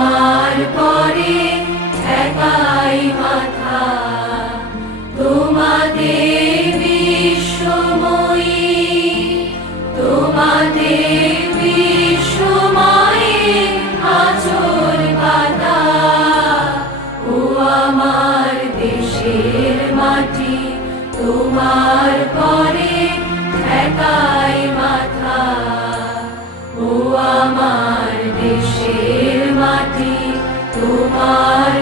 তোমার পরে ঠেকাই মাথা, তোমাদের বিশ্বময়ী, তোমাদের বিশ্বময়ী আঁচল পাতা। ও আমার দেশের মাটি, তোমার পরে ঠেকাই মাথা। ও আমার দেশের মাটি, তোমার